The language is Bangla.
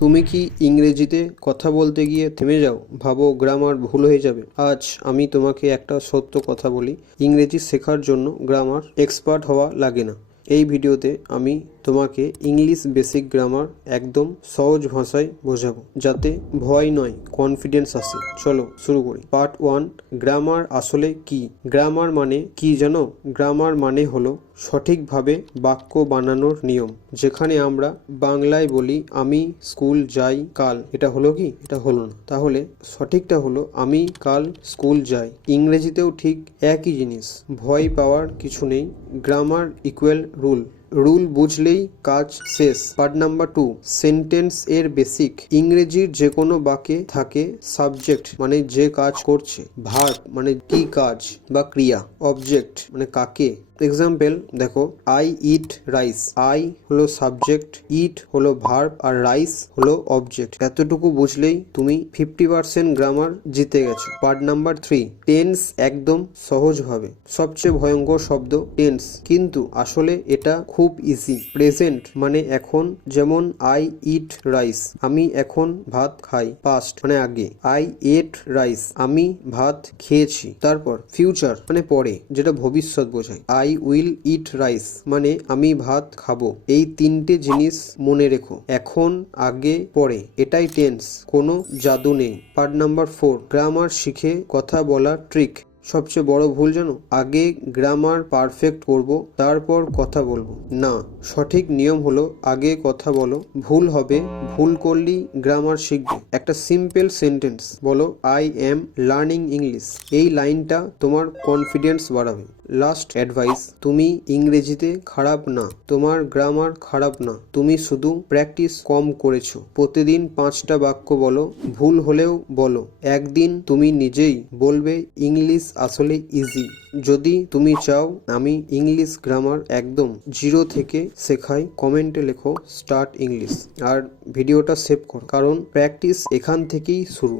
তুমি কি ইংরেজিতে কথা বলতে গিয়ে থেমে যাও, ভাবো গ্রামার ভুল হয়ে যাবে? আজ আমি তোমাকে একটা সত্য কথা বলি, ইংরেজি শেখার জন্য গ্রামার এক্সপার্ট হওয়া লাগে না। এই ভিডিওতে আমি তোমাকে ইংলিশ বেসিক গ্রামার একদম সহজ ভাষায় বোঝাবো, যাতে ভয় নয় কনফিডেন্স আসে। চলো শুরু করি। পার্ট 1, গ্রামার আসলে কি? গ্রামার মানে কি জানো? গ্রামার মানে হলো সঠিকভাবে বাক্য বানানোর নিয়ম। যেখানে আমরা বাংলায় বলি আমি স্কুল যাই কাল, এটা হলো কি? এটা হলো না। তাহলে সঠিকটা হলো আমি কাল স্কুল যাই। ইংরেজিতেও ঠিক একই জিনিস, ভয় পাওয়ার কিছু নেই। গ্রামার ইকুয়াল রুল, রুল বুঝলেই কাজ শেষ। পার্ট নাম্বার 2, সেন্টেন্স এর বেসিক। ইংরেজির যে কোনো বাক্যে থাকে সাবজেক্ট মানে যে কাজ করছে, ভার্ব মানে কি কাজ বা ক্রিয়া, অবজেক্ট মানে কাকে। এক্সাম্পল দেখো, আই ইট রাইস। আই হলো সাবজেক্ট, ইট হলো ভার্ব আর রাইস হলো অবজেক্ট। এতটুকু বুঝলেই তুমি 50% গ্রামার জিতে গেছো। পার্ট নাম্বার 3, টেন্স একদম সহজভাবে। সবচেয়ে ভয়ঙ্কর শব্দ টেন্স, কিন্তু আসলে এটা খুব ইজি। প্রেজেন্ট মানে এখন, যেমন আই ইট রাইস, আমি এখন ভাত খাই। পাস্ট মানে আগে, আই এট রাইস, আমি ভাত খেয়েছি। তারপর ফিউচার মানে পরে, যেটা ভবিষ্যৎ বোঝায়। আই উইল ইট রাইস মানে আমি ভাত খাবো। এই তিনটে জিনিস মনে রেখো, এখন, আগে, পরে, এটাই টেন্স, কোনো জাদু নেই। পার্ট নাম্বার 4, গ্রামার শিখে কথা বলার ট্রিক। সবচেয়ে বড় ভুল জানো? আগে গ্রামার পারফেক্ট করব, তারপর কথা বলবো। না, সঠিক নিয়ম হলো আগে কথা বলো, ভুল হবে, ভুল করলেই গ্রামার শিখবে। একটা সিম্পল সেন্টেন্স বলো, আই এম লার্নিং ইংলিশ। এই লাইনটা তোমার কনফিডেন্স বাড়াবে। লাস্ট অ্যাডভাইস, তুমি ইংরেজিতে খারাপ না, তোমার গ্রামার খারাপ না, তুমি শুধু প্র্যাকটিস কম করেছো। প্রতিদিন 5টা বাক্য বলো, ভুল হলেও বলো। একদিন তুমি নিজেই বলবে ইংলিশ আসলে ইজি। যদি তুমি চাও আমি ইংলিশ গ্রামার একদম জিরো থেকে শেখাই, কমেন্টে লেখো স্টার্ট ইংলিশ আর ভিডিওটা সেভ করো, কারণ প্র্যাকটিস এখান থেকেই শুরু।